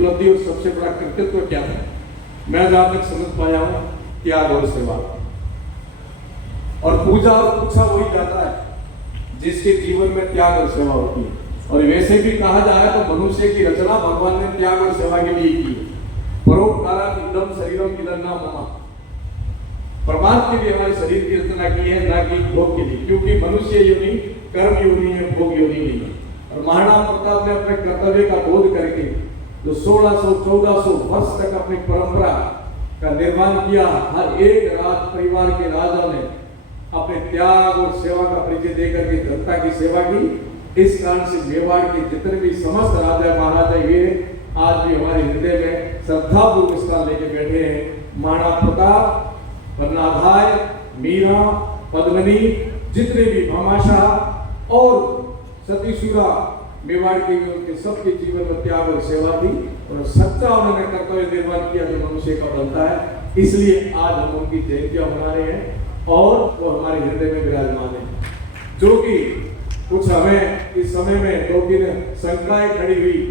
उपलब्धि और सबसे बड़ा कृतित्व क्या था? मैं जहां तक समझ पाया हूं, त्याग और सेवा। और पूजा और पूछा वही जाता है जिसके जीवन में त्याग और सेवा होती है। और वैसे भी कहा जाए तो मनुष्य की रचना भगवान ने त्याग और सेवा के लिए की है। परोपकारा इदम शरीरम इदन्ना मम, परमात्मा के लिए हमारे शरीर की रचना की है, ना कि भोग के लिए, क्योंकि मनुष्य योनि कर्म योनि है, भोग योनि नहीं है। और महाराणा प्रताप ने अपने कर्तव्य का बोध करके जो 1600-1400 वर्ष तक अपनी परंपरा का निर्माण किया, हर एक राज परिवार के राजा ने अपने त्याग और सेवा का परिचय देकर के जनता की सेवा की। इस कारण से मेवाड़ के जितने भी समस्त राजा महाराजा हुए आज भी हमारे हृदय में श्रद्धापूर्वक स्थान लेके बैठे हैं। महाराणा प्रताप, पन्नाभाई, मीरा, पद्मिनी, जितने भी भामाशाह और सतीशूरा मेवाड़ के उनके सबके जीवन में त्याग और सेवा थी और सच्चा उन्होंने कर्तव्य निर्वाह किया जो मनुष्य का बनता है। इसलिए आज हम उनकी जयंतियां मना रहे हैं और वो हमारे हृदय में विराजमान है। जो कि कुछ हमें इस समय में 2-3 शंकाएं खड़ी हुई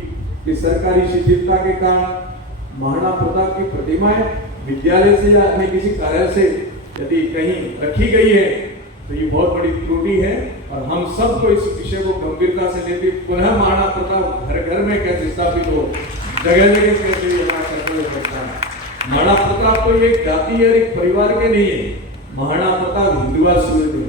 कि सरकारी शिथिलता के कारण महाराणा प्रताप की प्रतिमाएं विद्यालय से या अन्य किसी कार्य से यदि कहीं रखी गई है तो ये बहुत बड़ी त्रुटि है। और हम सबको इस विषय को गंभीरता से लेते पुनः महाराणा प्रताप घर घर में कैसे स्थापित हो, जगह जगह कैसे हमारा कर्तव्य करता है। महाराणा प्रताप कोई एक जाति या एक परिवार के नहीं है। महाराणा प्रताप हिंदुआ सूर्य थे।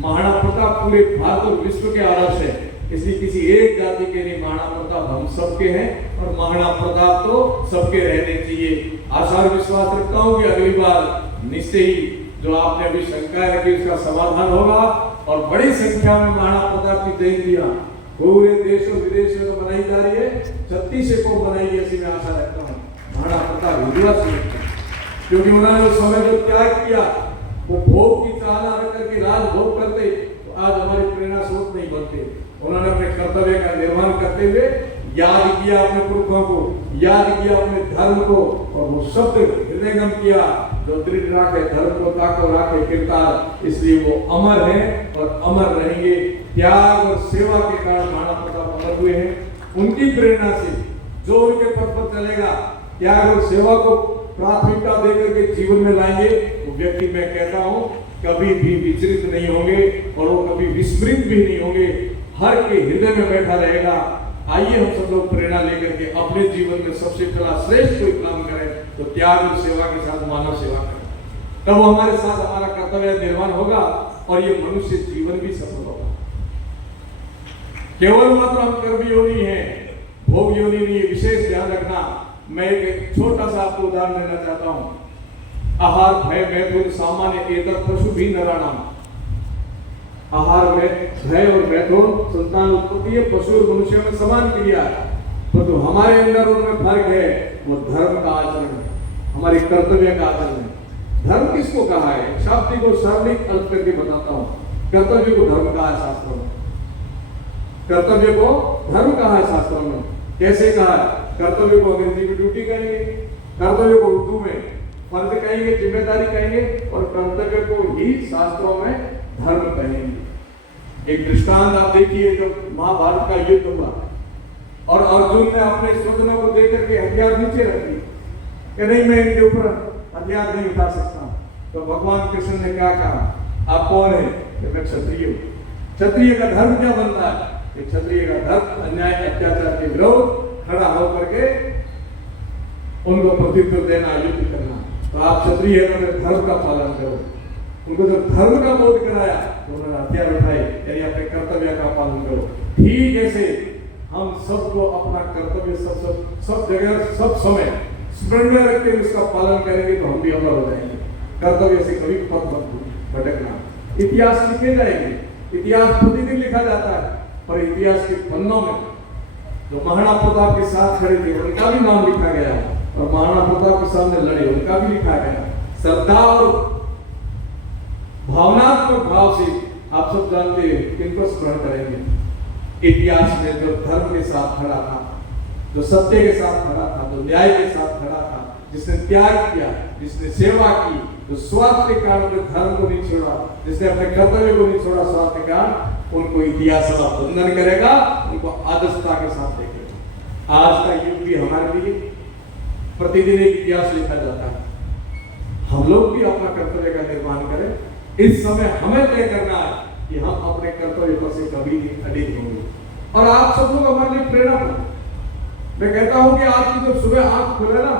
महाराणा प्रताप पूरे भारत और विश्व के आदर्श है, इसलिए किसी एक जाति के नहीं। महाराणा प्रताप हम सबके हैं और महाराणा प्रताप तो सबके रहने चाहिए। आशा और विश्वास रखता हूँ कि अगली बार निश्चय ही जो आपने अभी शंका रखी उसका समाधान होगा और बड़ी संख्या में महाराणा प्रताप की जयंतियां पूरे देश और विदेश में तो बनाई जा रही है। 36 को बनाई ऐसी मैं आशा रखता हूँ। महाराणा प्रताप हिंदुआ सूर्य, क्योंकि उन्होंने उस समय जो त्याग किया वो भोग की चाहना रख करके राज भोग करते तो आज हमारी प्रेरणा स्रोत नहीं बनते। उन्होंने अपने कर्तव्य का निर्वहन करते हुए याद किया अपने पुरखों को, याद किया अपने धर्म को और वो शब्द हृदयंगम किया जो दृढ़ राखे धर्म को ताको राखे किरदार। इसलिए वो अमर है और अमर रहेंगे। त्याग और सेवा के कारण महाराणा प्रताप अमर हुए हैं। उनकी प्रेरणा से जो उनके पथ पर चलेगा, त्याग और सेवा को प्राथमिकता देकर के जीवन में लाएंगे, वो व्यक्ति मैं कहता हूँ कभी भी विचलित नहीं होंगे और वो कभी विस्मृत भी नहीं होंगे, हर के हृदय में बैठा रहेगा। आइए हम सब लोग प्रेरणा लेकर के अपने जीवन में सबसे पहला श्रेष्ठ कोई काम करें तो त्याग और सेवा के साथ मानव सेवा करें, तब हमारे साथ हमारा कर्तव्य निर्वहन होगा और ये मनुष्य जीवन भी सफल होगा। केवल मात्र हम कर्म योनि है, भोग योनि नहीं है, विशेष ध्यान रखना। मैं एक छोटा सा आपको उदाहरण देना चाहता हूँ। आहार भय मैथुन सामान्य एतत् पशु भी नराणाम। आहार में भय और मैथुन संतान उत्पत्ति है, पशु और मनुष्य में समान क्रिया है, परंतु हमारे अंदर उनमें फर्क है। वो धर्म का आचरण है, हमारे कर्तव्य का आचरण है। धर्म किसको कहा है? शाब्दिक को शाब्दिक अर्थ करके बताता हूँ। कर्तव्य को धर्म कहा है शास्त्रों में। कर्तव्य को धर्म कहा है शास्त्रों में। कैसे कहा है? कर्तव्य को अंग्रेजी में ड्यूटी कहेंगे, कर्तव्य को उर्दू में फर्ज कहेंगे, जिम्मेदारी कहेंगे और कर्तव्य को ही शास्त्रों में धर्म कहेंगे। एक दृष्टांत आप देखिए, जब महाभारत का युद्ध हुआ और अर्जुन ने अपने स्वजनों को देकर के हथियार नीचे रख दिए कि नहीं मैं इनके ऊपर हथियार नहीं उठा सकता, तो भगवान कृष्ण ने क्या कहा? आप कौन है? कि मैं क्षत्रिय हूं। क्षत्रिय का धर्म क्या बनता है? कि क्षत्रिय का धर्म अन्याय अत्याचार के विरोध खड़ा होकर के उनको प्रत्युत्तर देना, युद्ध करना। तो आप क्षत्रिय है तो धर्म का पालन करो। उनको जब धर्म का बोध कराया तो उन्होंने हथियार उठाए, यानी अपने कर्तव्य का पालन करो। ठीक ऐसे हम सबको अपना कर्तव्य सब जगह सब समय स्मरण में रख के उसका पालन करेंगे तो हम भी अमर हो जाएंगे। कर्तव्य से कभी पथ मत भटकना। इतिहास लिखे जाएंगे, इतिहास प्रतिदिन लिखा जाता है, पर इतिहास के पन्नों में जो महाराणा प्रताप के साथ खड़े थे उनका भी नाम लिखा गया और महाराणा प्रताप के सामने लड़े उनका भी लिखा गया। श्रद्धा और भावनात्मक भाव से आप सब जानते हैं किनको स्मरण करेंगे? इतिहास में जो धर्म के साथ खड़ा था, जो सत्य के साथ खड़ा था, जो न्याय के साथ खड़ा था, जिसने त्याग किया, जिसने सेवा की, जो स्वार्थ के कारण अपने धर्म को नहीं छोड़ा, जिसने अपने कर्तव्य को नहीं छोड़ा स्वार्थ के कारण, उनको इतिहास वंदन करेगा, उनको आदर्शता के साथ देखेगा। आज का युग भी हमारे लिए प्रतिदिन एक इतिहास लिखा जाता है। हम लोग भी अपना कर्तव्य का निर्वहन करें। इस समय हमें तय करना है कि हम अपने कर्तव्य पर से कभी नहीं अडिग होंगे। और आप सब लोग हमारे लिए प्रेरणा बनो। मैं कहता हूं कि आपकी जब सुबह आंख खुले ना,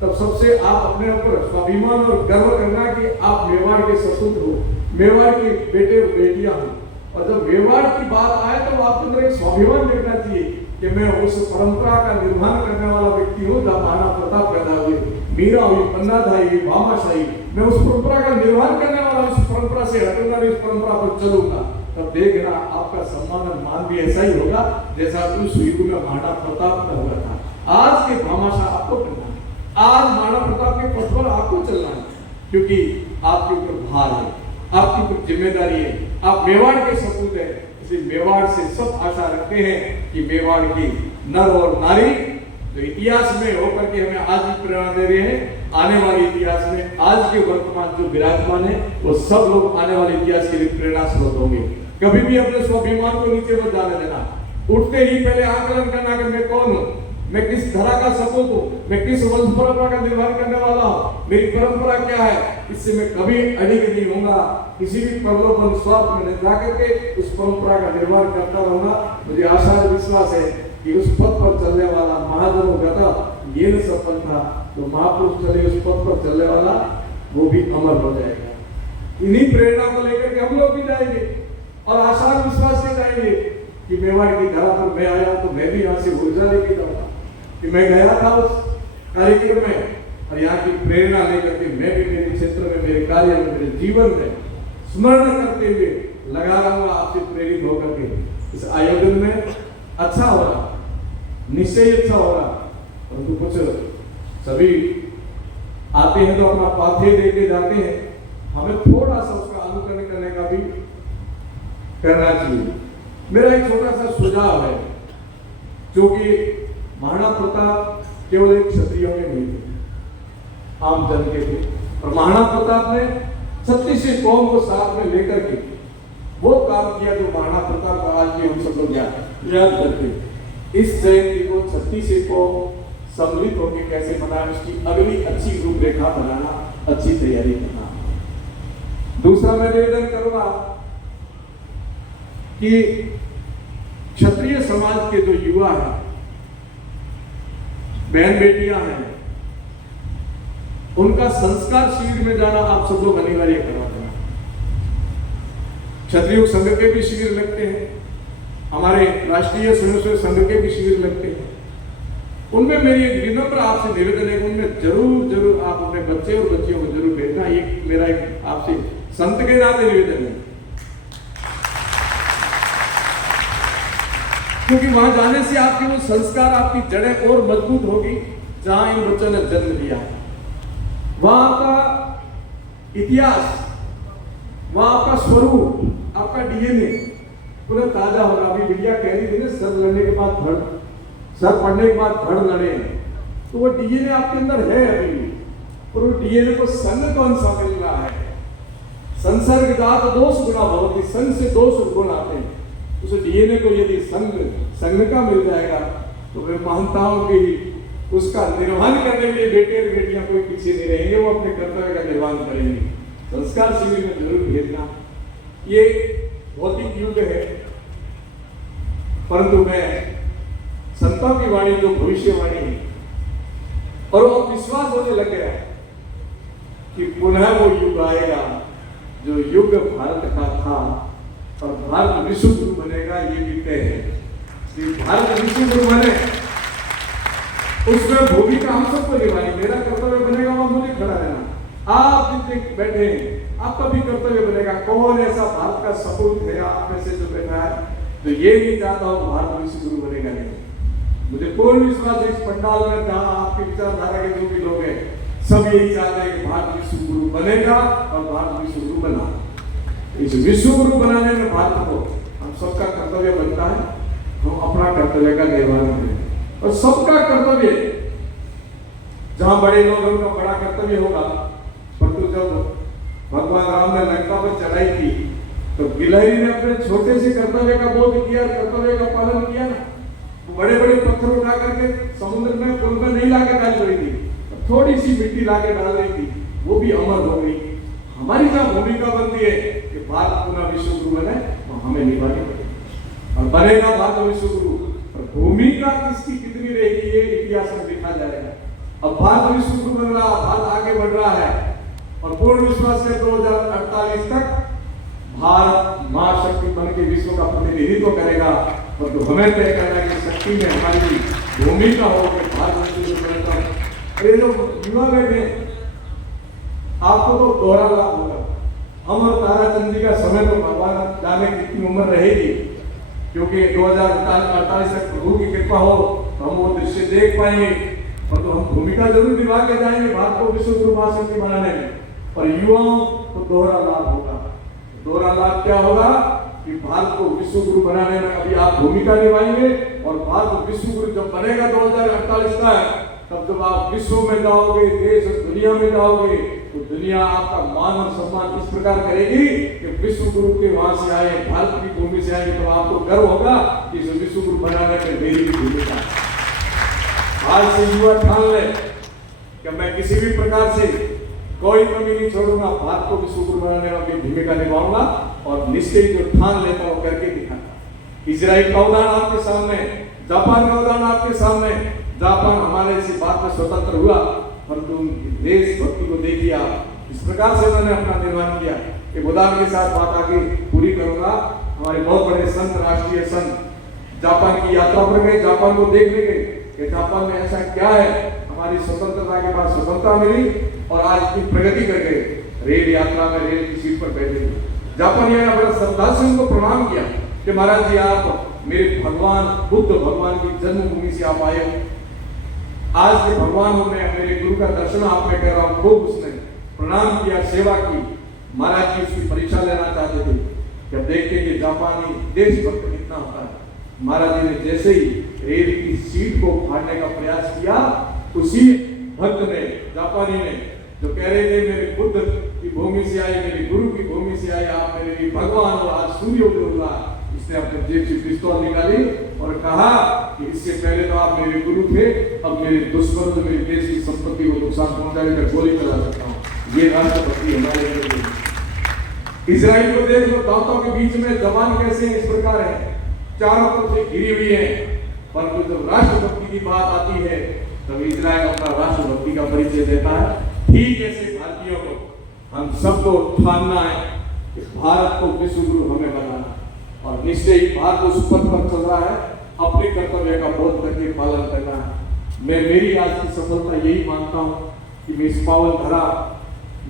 तब सबसे आप अपने ऊपर स्वाभिमान और गर्व करना कि आप मेवाड़ के सपूत हो, मेवाड़ के बेटे और बेटियां हो। और जब मेवाड़ की बात आए तो आपके अंदर एक स्वाभिमान देखना चाहिए कि मैं उस परंपरा का निर्वहन करने वाला व्यक्ति हूँ जब महाराणा प्रताप पैदा हुए, मीरा हुई, पन्नाधाई हुई, भामाशाही, मैं उस परंपरा का निर्वहन करने वाला, इस परंपरा से हटूंगा, इस परंपरा पर चलूंगा। तब देखना आपका सम्मान और मान भी ऐसा ही होगा जैसा उस युग में महाराणा प्रताप का हुआ था। आज के भामाशाह आपको करना है, आज महाराणा प्रताप के पथ पर आपको चलना है, क्योंकि आपके ऊपर भार है, आपकी ऊपर जिम्मेदारी है, आप मेवाड़ के सपूत हैं। इसलिए मेवाड़ से सब आशा रखते हैं कि मेवाड़ की नर और नारी जो इतिहास में होकर के हमें आज भी प्रेरणा दे रहे हैं, आने वाले इतिहास में आज के वर्तमान जो विराजमान है वो सब लोग आने वाले इतिहास के लिए प्रेरणा स्रोत होंगे। कभी भी अपने स्वाभिमान को नीचे मत जाने देना। उठते ही पहले आकलन करना कि मैं कौन हूँ, मैं किस धरा का सपूत हूँ, मैं किस वंश परंपरा का निर्वहन करने वाला हूँ, मेरी परंपरा क्या है। इससे मैं कभी अडिग नहीं होऊंगा, किसी भी प्रलोभन स्वार्थ में नहीं जाकर के उस परंपरा का निर्वहन करता रहूंगा। मुझे आशा और विश्वास है कि उस पथ पर चलने वाला महाजनों गता ये न सपन था, तो महापुरुष चले उस पथ पर चलने वाला वो भी अमर हो जाएगा। इन्हीं प्रेरणा को लेकर के हम लोग भी जाएंगे और आशा और विश्वास से जाएंगे कि मेवाड़ की धरा पर मैं आया तो मैं भी यहाँ से ऊर्जा लेके जाऊंगा कि मैं गया था उस कार्यक्रम में और यहाँ की प्रेरणा लेकर के मैं भी मेरे क्षेत्र में, मेरे कार्य में, मेरे जीवन में स्मरण करते हुए लगा रहूंगा आपसे प्रेरित होकर के। इस आयोजन में अच्छा हो रहा, निश्चय अच्छा हो रहा, परंतु कुछ सभी आते हैं तो अपना पाथेय देके जाते हैं, हमें थोड़ा सा उसका अनुकरण करने का भी करना चाहिए। मेरा एक छोटा सा सुझाव है, जो कि महाराणा प्रताप केवल एक क्षत्रियों के नहीं थे, आम जन के थे, और महाराणा प्रताप ने 36 कौम को साथ में लेकर के वो काम किया जो महाराणा प्रताप का आज भी हम सब लोग याद करते। इस जयंती को 36 कौम सम्मिलित होकर कैसे मनाएं, उसकी अगली अच्छी रूपरेखा बनाना, अच्छी तैयारी करना। दूसरा मैं निवेदन करूंगा कि क्षत्रिय समाज के जो युवा हैं, बहन बेटियां हैं, उनका संस्कार शिविर में जाना आप सब लोग अनिवार्य करा देना। क्षत्रिय संघ के भी शिविर लगते हैं, हमारे राष्ट्रीय स्वयंसेवक संघ के भी शिविर लगते हैं। उनमें मेरी एक विनम्र आपसे निवेदन है, उनमें जरूर आप अपने बच्चे और बच्चियों को जरूर भेजना। ये मेरा एक आपसे संत के नाते निवेदन है, क्योंकि वहां जाने से आपके वो संस्कार, आपकी जड़ें और मजबूत होगी जहां इन बच्चों ने जन्म लिया। वहां का इतिहास, वहां आपका स्वरूप, आपका डीएनए पूरा ताजा होगा। अभी बिटिया कह रही थी ना, सर लड़ने के बाद धड़, सर पढ़ने के बाद धड़ लड़े, तो वो डीएनए आपके अंदर है अभी भी। और वो डीएनए को संग कौन सा मिल रहा है? संसर्गजात दोष गुणा भवति, संग से दोष गुण आते हैं। उस डीएनए को यदि संग का मिल जाएगा तो मैं मानता हूं कि उसका निर्वहन करने के लिए बेटे और बेटियां कोई पीछे नहीं रहेंगे, वो अपने कर्तव्य का निर्वहन करेंगे। संस्कार शिविर में जरूर भेजना। ये भौतिक युग है, परंतु मैं संतों की वाणी जो भविष्यवाणी है, और वो विश्वास होने लग गया कि पुनः वो युग आएगा जो युग भारत का था और भारत विश्व गुरु बनेगा, ये भी तय है। भारत विश्व गुरु बने, उसमें भूमिका हम सबको निभानी। मेरा कर्तव्य बनेगा वहां मुझे खड़ा रहना, आप जितने बैठे हैं आपका भी कर्तव्य बनेगा। कौन ऐसा भारत का सपूत है आप में से जो बैठा है तो ये नहीं चाहता हूं भारत विश्व गुरु बनेगा? नहीं, मुझे पूर्ण विश्वास है इस पंडाल में जहां आपकी विचारधारा के जो भी लोग हैं सब यही चाहते हैं कि भारत विश्व गुरु बनेगा और भारत विश्व गुरु बना। इस विश्व गुरु बनाने में भारत को हम सबका कर्तव्य बनता है, हम अपना कर्तव्य का निर्वहन करें। और सबका कर्तव्य, जहां बड़े लोग हैं उनका बड़ा कर्तव्य होगा, परंतु जब भगवान राम ने लंका पर चढ़ाई की तो गिलहरी ने अपने छोटे से कर्तव्य का बोध किया, कर्तव्य का पालन किया ना। बड़े बड़े पत्थर उठा करके समुद्र में पुल में नहीं लाके डाल पड़ी थी, थोड़ी सी मिट्टी लाके डाल रही थी, वो भी अमर हो गई। हमारी जहाँ भूमिका बनती है कि भारत पुनः विश्व गुरु बने, वो हमें निभानी पड़ेगी और बनेगा भारत विश्व गुरु। और भूमिका किसकी कितनी रहेगी ये इतिहास में लिखा जाएगा। अब भारत विश्व गुरु बन रहा, भारत आगे बढ़ रहा है और पूर्ण विश्वास है 2048 तक भारत महाशक्ति बन के विश्व का प्रतिनिधित्व करेगा। और तो हमें तय करना है कि शक्ति में हमारी भूमिका हो कि भारत विश्व गुरु बनता है। अरे जो युवा बैठे आपको तो दोहरा लाभ होगा। हम और ताराचंद जी का समय तो भगवान जाने कितनी उम्र रहेगी, क्योंकि 2048 तक प्रभु की कृपा हो तो हम वो दृश्य देख पाएंगे और तो हम भूमिका जरूर निभा के जाएंगे भारत को विश्व गुरु महाशक्ति बनाने में। और युवाओं को दोहरा लाभ होगा। दोहरा लाभ क्या होगा कि भारत को विश्व गुरु बनाने में अभी आप भूमिका निभाएंगे और भारत विश्व गुरु जब बनेगा 2048 तक, तब जब आप विश्व में जाओगे, देश और दुनिया में जाओगे, तो दुनिया आपका मान और सम्मान इस प्रकार करेगी कि विश्व गुरु के वहां से आए, भारत की भूमि से आए, तो आपको गर्व होगा कि इस विश्व गुरु बनाने में मेरी भी भूमिका। आज से युवा ठान ले कि मैं किसी भी प्रकार से कोई कमी नहीं छोड़ूंगा, भारत को विश्व गुरु बनाने में अपनी भूमिका निभाऊंगा और निश्चय जो ठान लेता हूं करके दिखाता। इजराइल का उदाहरण आपके सामने, जापान का उदाहरण आपके सामने। जापान हमारे से बात में स्वतंत्र हुआ, परंतु देशभक्ति को देखिए आप, इस प्रकार से उन्होंने अपना निर्माण किया। एक उदाहरण के साथ बात आगे पूरी करूंगा। हमारे बहुत बड़े संत, राष्ट्रीय संत जापान की यात्रा पर गए, जापान को देखने गए कि जापान में ऐसा क्या है, हमारी स्वतंत्रता के बाद स्वतंत्रता मिली और आज की प्रगति कर गए। रेल यात्रा में रेल की सीट पर बैठे जापानी ने बड़ा श्रद्धा से उनको प्रणाम किया कि महाराज जी आप मेरे भगवान बुद्ध भगवान की जन्मभूमि से आप आए हो, आज के भगवान हो, मैं मेरे गुरु का दर्शन आप में कर रहा हूँ। खूब उसने प्रणाम किया, सेवा की। महाराज जी उसकी परीक्षा लेना चाहते थे कि देखते कि जापानी देशभक्त कितना होता है। महाराज जी ने जैसे ही रेल की सीट को फाड़ने का प्रयास किया, उसी भक्त ने, जापानी ने, जो कह रहे थे मेरे बुद्ध की भूमि से आए, मेरे गुरु की भूमि से आए, आप मेरे लिए भगवान हो, आज सूर्योदय हुआ, इसने अपने जेब से पिस्तौल निकाली और कहा कि इससे पहले तो आप मेरे गुरु थे, अब मेरे दुश्मन तो मेरे देश की संपत्ति को नुकसान पहुंचाने का गोली चला सकता हूँ। ये राष्ट्रपति हमारे लिए। इजराइल को देख लो, दांतों के बीच में जबान कैसे इस प्रकार है, चारों तरफ से घिरी हुई है, परंतु जब राष्ट्रभक्ति की बात आती है तब इजराइल अपना राष्ट्रभक्ति का परिचय देता है। ठीक ऐसे भारतीयों को हम सबको ठानना है कि भारत को विश्व गुरु हमें बनाना, और निश्चय ही भारत उस पथ पर चल रहा है, अपने कर्तव्य का बोध करके पालन करना है। मैं मेरी आज की सफलता यही मानता हूँ कि मैं इस पावन धरा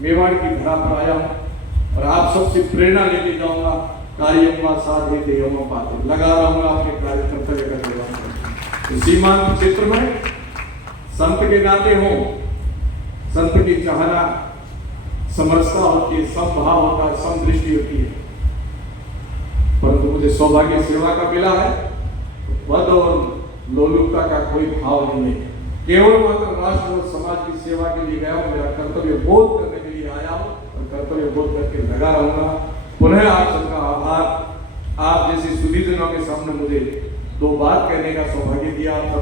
मेवाड़ की धरा पर आया हूँ और आप सबसे प्रेरणा लेके जाऊंगा। कार्यों साधे देयों पाते लगा रहूंगा अपने कार्य कर्तव्य का निर्वहन। सीमांत क्षेत्र में संत के नाते हो, संत की चाहना समरसता होती है, समभाव होता है, समदृष्टि होती है, परंतु मुझे सौभाग्य सेवा का मिला है। पद और लोलुपता का कोई भाव नहीं है, केवल मात्र राष्ट्र और समाज की सेवा के लिए गया हूँ। मेरा कर्तव्य बोध करने के लिए आया हूँ और कर्तव्य बोध करके लगा रहूंगा। पुनः आप सबका आभार। आप जैसे सुधीजनों के सामने मुझे दो बात कहने का सौभाग्य दिया।